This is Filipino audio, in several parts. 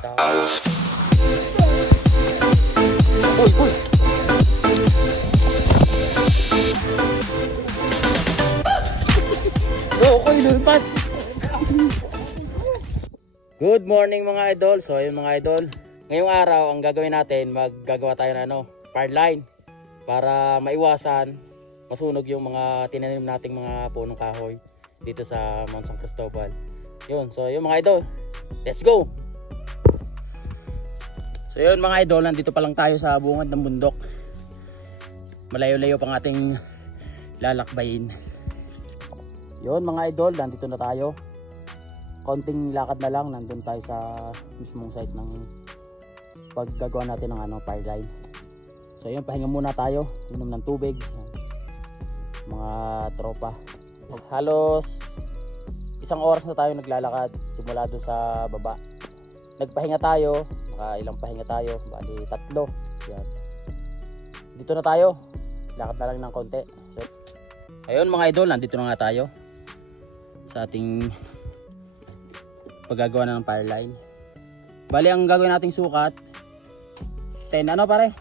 Uy, uy. Okay, lulpat. Good morning mga idol. So ayun mga idol, ngayong araw ang gagawin natin, maggagawa tayo ng fire line para maiwasan masunog yung mga tinanim nating mga punong kahoy dito sa Mount San Cristobal. Yun, so ayun mga idol, let's go. So yun mga idol, nandito pa lang tayo sa bungad ng bundok. Malayo-layo pang ating lalakbayin. Yun mga idol, nandito na tayo. Konting lakad na lang, nandun tayo sa mismong site ng paggagawa natin ng fire line. So yun, pahinga muna tayo, inom ng tubig. Mga tropa. Halos isang oras na tayo naglalakad simula doon sa baba. Nagpahinga tayo, ilang pahinga tayo, bali 3. Yan. Dito na tayo, lakad na lang ng konti. So, ayun mga idol, nandito na nga tayo sa ating paggagawa ng fire line. Bali ang gagawin nating sukat 10 ano pare?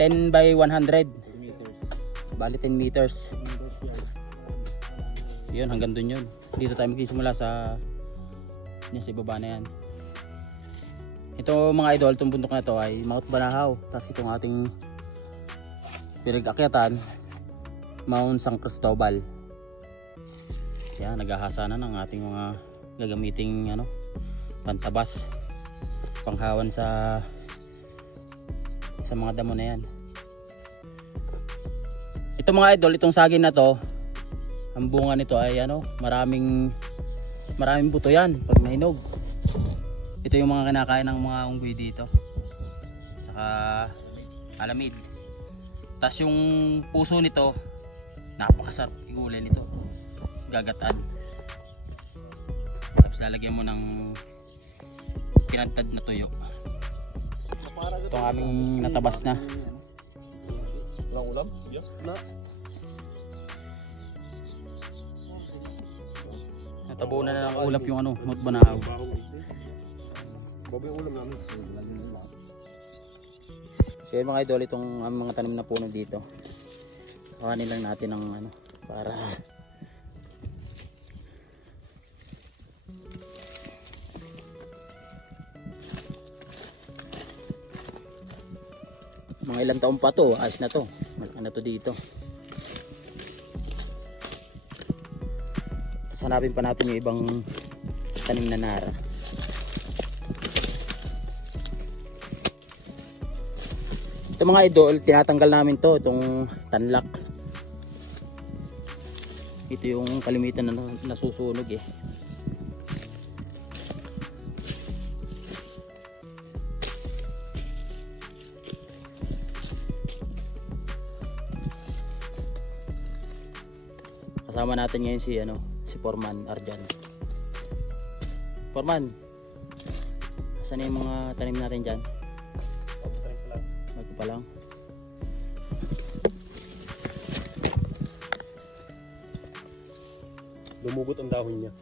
10 by 100. 10 meters. Bali 10 meters. Yun, hanggang dun yun. Dito tayo magsisimula sa ibaba na yan. Ito mga idol, itong bundok na to ay Mount Banahaw. Tapos itong ating pinag-akyatan, Mount San Cristobal. Yan, naghahasa na ng ating mga gagamiting pantabas, panghawan sa mga damo na yan. Ito mga idol, itong saging na to, ang bunga nito ay maraming buto yan pag mahinog. Ito yung mga kinakain ng mga unggoy dito, saka alamid. Tapos yung puso nito, napakasarap igulin nito, gagataan. Tapos lalagyan mo ng pinantad na tuyo. Ito ang aming natabas na. Walang ulam? Yes. Natabunan na ng ulap yung Mount Banahaw. Baboy ulam namin. So yun mga idol, itong mga tanim na puno dito, kuhanin lang natin ng para mga ilang taon pa to, ayos na to, malaki na to dito. Hanapin pa natin yung ibang tanim na nara. Ito mga idol, tinatanggal namin to, itong tanlak. Ito yung kalimitan na nasusunog eh. Kasama natin ngayon si Foreman Arjan. Foreman, saan yung mga tanim natin dyan? Bago pa lang. Lumugot ang dahon niya.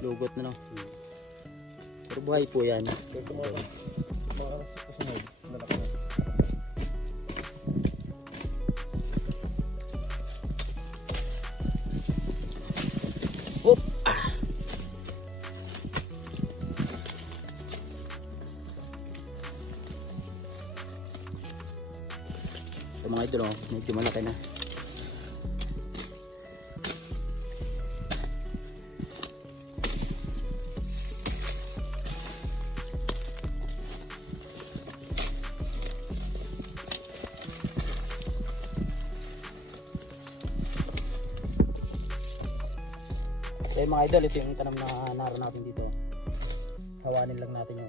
Lugot na pero buhay po yan. Ito mga kasunod. Nalaki na. Ito mga idol, medyo malaki na. So mga idol, ito yung tanam na nara natin dito. Hawanin lang natin yung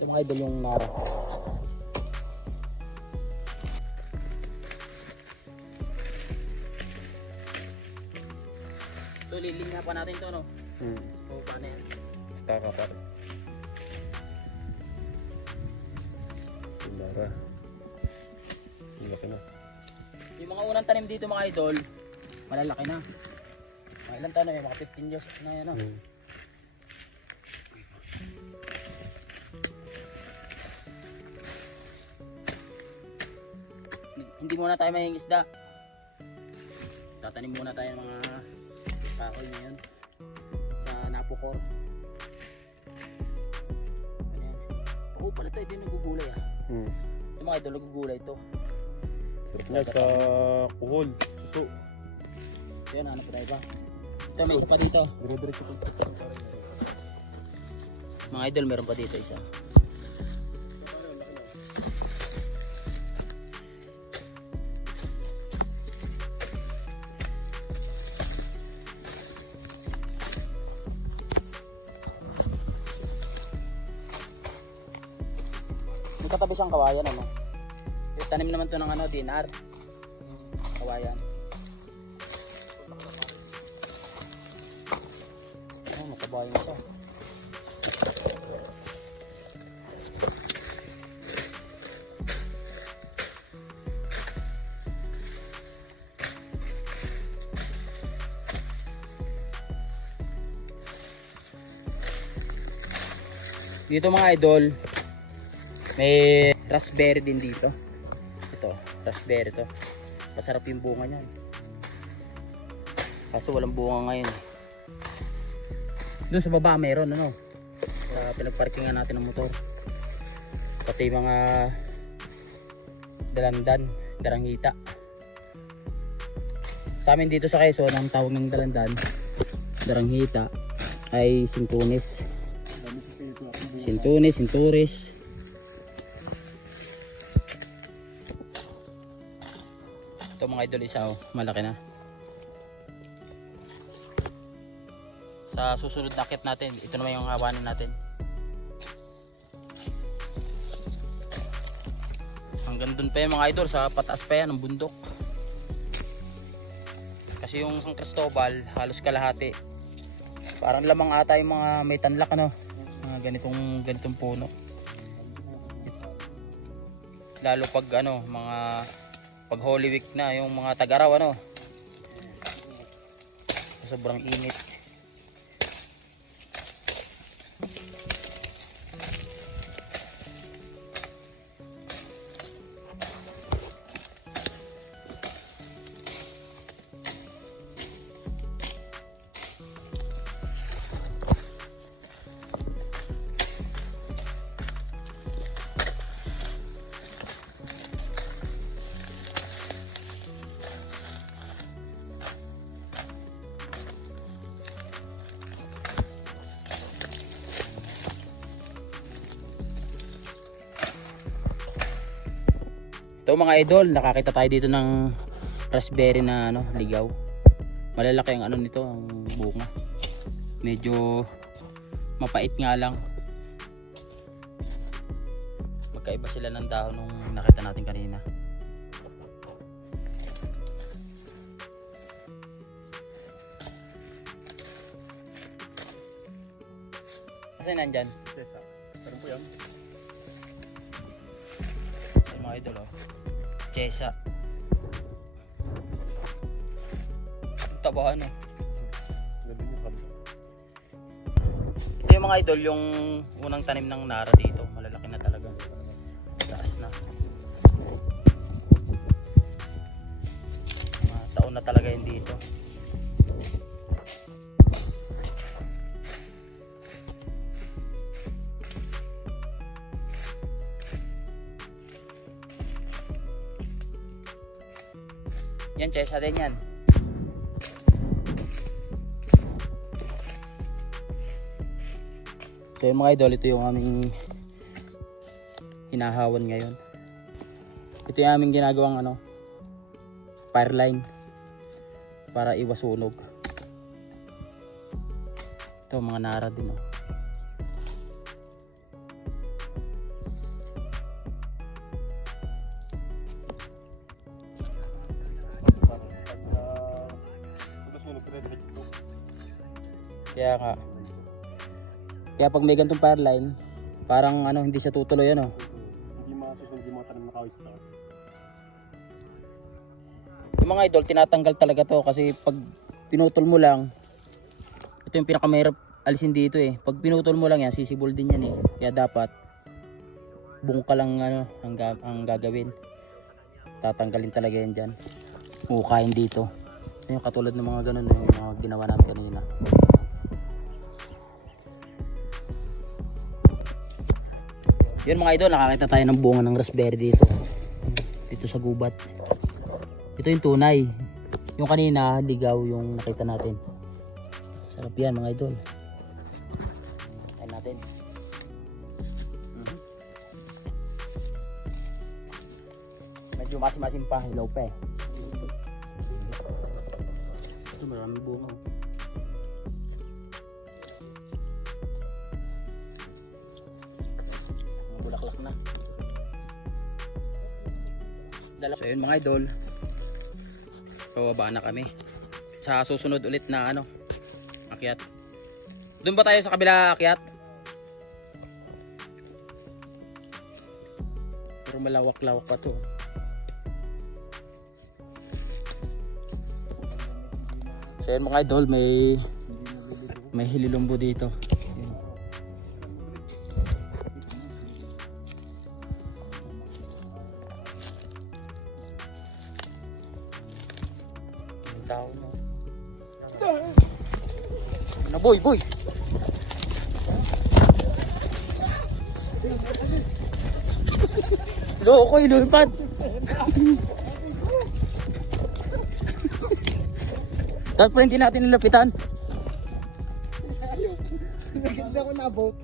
ito mga idol yung nara. So lilinga pa natin to O paano yan? Taka pa rin. Nara. Ang laki na. Yung mga unang tanim dito mga idol, malalaki na. Mga ilang taon na yun, mga 15 years na yan. Hmm. Hindi muna tayo may isda. Tatanim muna tayo ng mga kahoy ngayon sa Napocor. Ayan. Oo pala tayo din nagugulay ah. Hmm. Yung mga idol nagugulay ito. Sarap niya sa kuhol. Suso. Ayan, hanap pa tayo pa. Ito may isa pa dito. Dire-diretso ko. Mga idol meron pa dito isa. May katabi siyang kawayan ano. Tanim naman to ng ano, dinar. Kawayan. Oh, matabayan ito. Dito mga idol, may raspberry din dito. Ito, raspberry to. Masarap yung bunga niyan. Kaso walang bunga ngayon. Doon sa baba meron ano. Sa pinagparkingan natin ng motor. Pati mga dalandan, daranghita. Sa amin dito sa Quezon, ang tawag ng dalandan, daranghita ay sintunis. Sintunis, sinturis. Ito mga idol isa oh, malaki na. Sa susunod na akit natin, ito naman yung hawanin natin. Hanggang dun pa yung mga idol, sa pataas pa yan, ng bundok. Kasi yung San Cristobal, halos kalahati. Parang lamang ata yung mga may tanlak ano. Mga ganitong puno. Lalo pag ano, mga pag Holy Week na, yung mga Tag-Araw ano. Sobrang init. Ito mga idol, nakakita tayo dito ng raspberry na ano, ligaw. Malalaki ang ano nito, ang bunga. Medyo mapait nga lang. Magkaiba sila ng dahon nung nakita natin kanina. Kasi nandyan? Tesa. Pero po yan. Ay, mga idol oh. Chesa. Taba ano. Ganda yung kabla. Ito yung mga idol, yung unang tanim ng Nara dito. Malalaki na talaga. Taas na. Mga taon na talaga yun dito. Yan, chesa din yan. So yung mga idol, ito yung aming hinahawan ngayon. Ito yung aming ginagawang ano, fire line para iwas sunog. Ito mga Nara din oh. Kaya nga. Kaya pag may ganitong fire line, parang ano, hindi siya tutuloy ano. Hindi susunod yung mga tanim na kawis sa taas. Yung mga idol, tinatanggal talaga to kasi pag pinutol mo lang, ito yung pinakamahirap alisin dito eh. Pag pinutol mo lang yan, sisibol din yan eh. Kaya dapat buong ka lang ano, ang gagawin. Tatanggalin talaga yan dyan. Ukain dito. Yung katulad ng mga ganun yung mga ginawa namin kanina. Yun mga idol, nakakita tayo ng bunga ng raspberry dito. Dito sa gubat. Ito yung tunay. Yung kanina, ligaw yung nakita natin. Sarap yan mga idol. Kain natin. Medyo masim-masim pa, hilaw pa eh. Ito maraming bunga. Mga bulaklak na. So yun mga idol, pababa na kami sa susunod ulit na ano, akyat. Doon ba tayo sa kabila akyat? Pero malawak-lawak pa to. So yun mga idol, may hililumbo dito. Tao no. Na boy. Loko ilulpad. Dapat pa hindi natin nilapitan. Hindi ako nabot.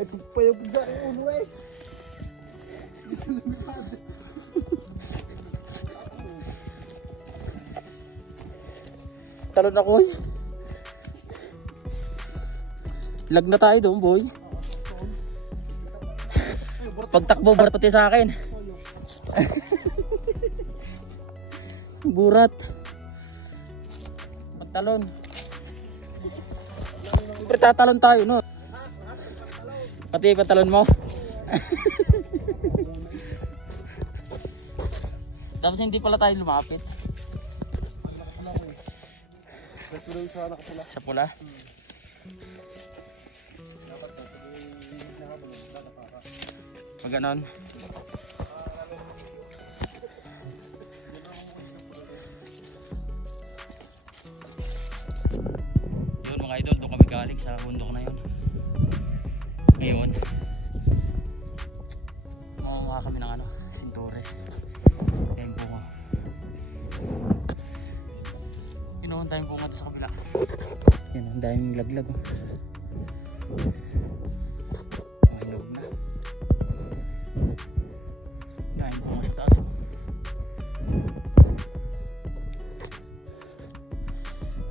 Ay, pagpayag sa aking ulo eh. Talon ako eh. Lag na tayo doon boy. Pagtakbo burat pati sa akin. Burat. Pantalon. Siyempre tatalon tayo no. Pati pantalon mo. Tapos hindi pala tayo lumapit. Sa pula. Pag ganon. Yun mga idol, doon kami galing sa bundok na yun. Ngayon mamamaha kami ng ano, sintures. Ayan po ko. Ginawan tayong bunga doon sa kabila. Yan, ang daming laglag oh. Mahinog na. Daming bunga sa taas oh.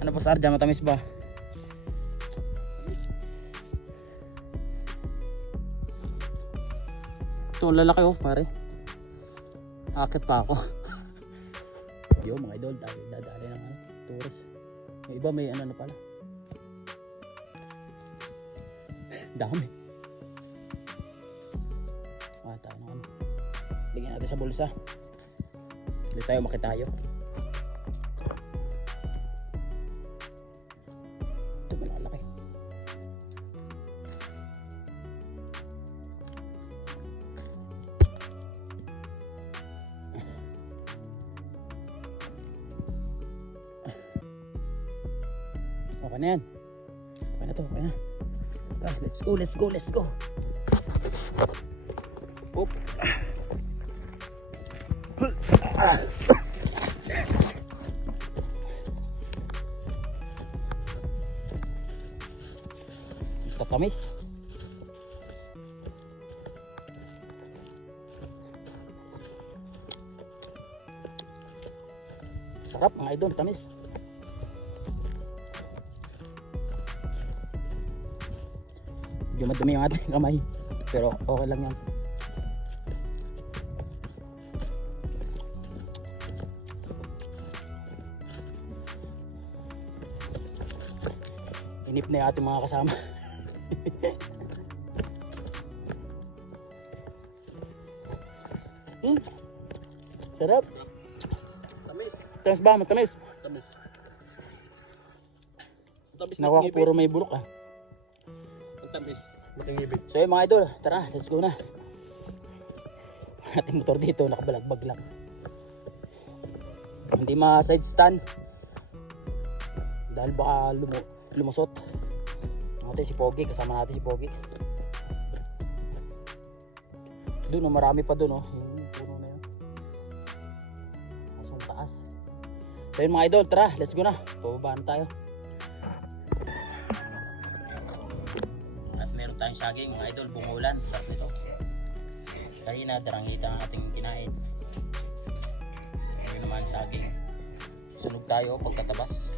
Ano ba sa Arja, matamis ba? Ito ang lalaki oh pare. Akit pa ako. Yo mga idol, dadali ng ano, tourist. Yung iba may ano na pala. Dami. Tayo ng ano. Lagyan natin sa bulsa. Hindi tayo makitayo. Ito malalaki. Okay na yan. Okay na to. Okay na. Right, let's go. Oop. Tatamis. Sarap mga idol, tamis. Medyo madumi yung ating kamay, pero okay lang yan. Inip na yung ating mga kasama. Sarap. Tamis. Tamis ba? Matamis. Tamis. Tamis Nakuha ko puro may bulok ah. Ang tamis. Makingibig. So yun mga idol, tara, let's go na. Ating motor dito, nakabalagbag lang. Hindi ma-side stand. Dahil baka lumusot. Natin si Pogi, kasama natin si Pogi. Doon, marami pa doon, yung puno na yun. Masong taas. So yun mga idol, tara, let's go na. Pababaan tayo. At meron tayong saging mga idol, bungulan. Sarap nito. Kanina, darangita ang ating kinain. Ngayon naman saging. Sunog tayo pagkatabas.